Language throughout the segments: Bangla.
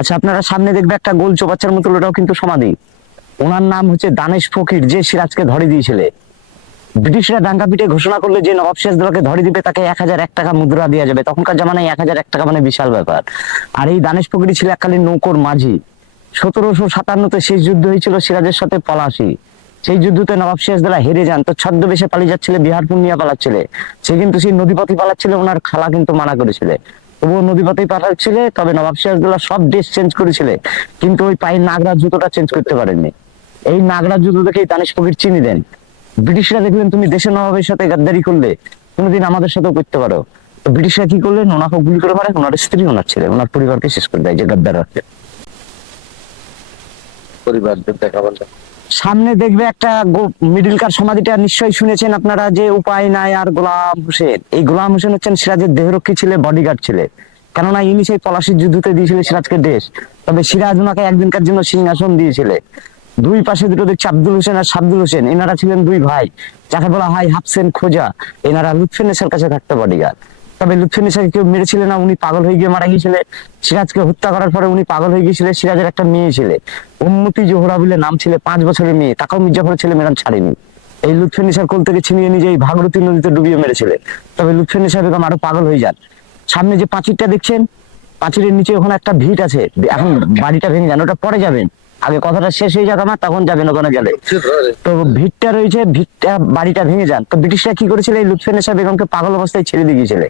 আচ্ছা, আপনারা সামনে দেখবে একটা গোল চৌবাচ্চার মতো, ওটাও কিন্তু সমাধি। ওনার নাম হচ্ছে দানেশ ফকির, যে সিরাজকে ধরে দিয়েছিল। ব্রিটিশরা দাঙ্গা পিটে ঘোষণা করলে যে নবাব সিরাজদৌলাকে ধরে দিবে তাকে 1001 টাকা মুদ্রা দেওয়া যাবে। তখনকার জামানায় 1001 টাকা মানে বিশাল ব্যাপার। আর এই দানেশ ফকির ছিল এককালীন নৌকর মাঝি। 1757-তে শেষ যুদ্ধ হয়েছিল সিরাজের সাথে পলাশি। সেই যুদ্ধতে নবাব সিরাজদৌলা হেরে যান, তো ছদ্মবেশে পালিয়ে যাচ্ছিল, বিহার পূর্ণিয়া পালাচ্ছিল। সে কিন্তু সেই নদীপথে পালাচ্ছিল, ওনার খালা কিন্তু মানা করেছিল। তবুও নদীপথেই পাঠাচ্ছিল। তবে নবাব সিরাজদৌলা সব ড্রেস চেঞ্জ করেছিল, কিন্তু ওই পায়ের নাগরাজ জুতোটা চেঞ্জ করতে পারেননি। এই নাগরাজ জুতো দেখেই দানেশ ফকির চিনি দেন। ব্রিটিশরা দেখলেন তুমি দেশের নবাবের সাথে গাদ্দারি করলে, কোনোদিন আমাদের সাথেও করতে পারো। তো ব্রিটিশরা কি করলেন, ওনাকে গুলি করে মারে, ওনার স্ত্রী, ওনার ছেলে, ওনার পরিবারকে শেষ করে দেয়, যে গাদ্দার আছে। পরিবারদের দেখা বলতে সামনে দেখবে একটা মিডিল কার সমাধিটা, নিশ্চয়ই শুনেছেন আপনারা, যে উপায় নাই আর গোলাম হোসেন। এই গোলাম হোসেন হচ্ছেন সিরাজের দেহরক্ষী ছিল, বডিগার্ড ছিল। কেননা ইনি সেই পলাশির যুদ্ধতে দিয়েছিলেন সিরাজকে দেশ। তবে সিরাজ ওনাকে একদিনকার জন্য সিংহাসন দিয়েছিল। দুই পাশে দুটো দেখছি আব্দুল হোসেন আর সাব্দুল হোসেন, এনারা ছিলেন দুই ভাই, যাকে বলা হয় হাফসেন খোঁজা। এনারা লুৎফুন্নেসার কাছে থাকতো বডিগার্ড। তবে লুৎফুন্নেসাকে কেউ মেরেছিল না, উনি পাগল হয়ে গিয়ে মারা গিয়েছিলেন। সিরাজকে হত্যা করার পরে উনি পাগল হয়ে গিয়েছিলেন। সিরাজের একটা মেয়ে ছিল, উম্মতি জোহরা বলে নাম ছিল, 5 বছরের মেয়ে, তাকেও মির্জাফরের ছেলে মেরান ছাড়েনি। এই লুৎফুন্নেসার কোল থেকে ছিনিয়ে নিয়ে এই ভাগরতী নদীতে ডুবিয়ে মেরেছিল। তবে লুৎফুন্নেসা বেগম আরো পাগল হয়ে যান। সামনে যে পাঁচিরটা দেখছেন, পাঁচিরের নিচে ওখানে একটা ভিট আছে। এখন বাড়িটা ভেঙে যান, ওটা পরে যাবেন, আগে কথাটা শেষ হয়ে যাক আমার, তখন যাবেন ওখানে গেলে। তো ভিটটা রয়েছে, ভিটটা বাড়িটা ভেঙে যান। তো ব্রিটিশরা কি করেছিল, এই লুৎফুন্নেসা বেগমকে পাগল অবস্থায় ছেড়ে দিয়ে গিয়েছিল।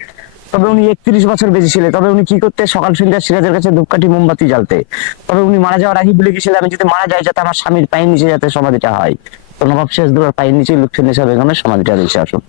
তবে উনি 31 বছর বেঁচে ছিলেন। তবে উনি কি করতে, সকাল সন্ধ্যা সিরাজের কাছে ধূপকাঠি মোমবাতি জ্বালতে। তবে উনি মারা যাওয়ার আগে বলে গেছিলেন, আমি যদি মারা যাই যাতে আমার স্বামীর পায়ের নিচে যাতে সমাধিটা হয়। তো নবাব সিরাজদৌলার পায়ের নিচে লুৎফুন্নেসা বেগমের সমাধিটা রয়েছে। আসুন।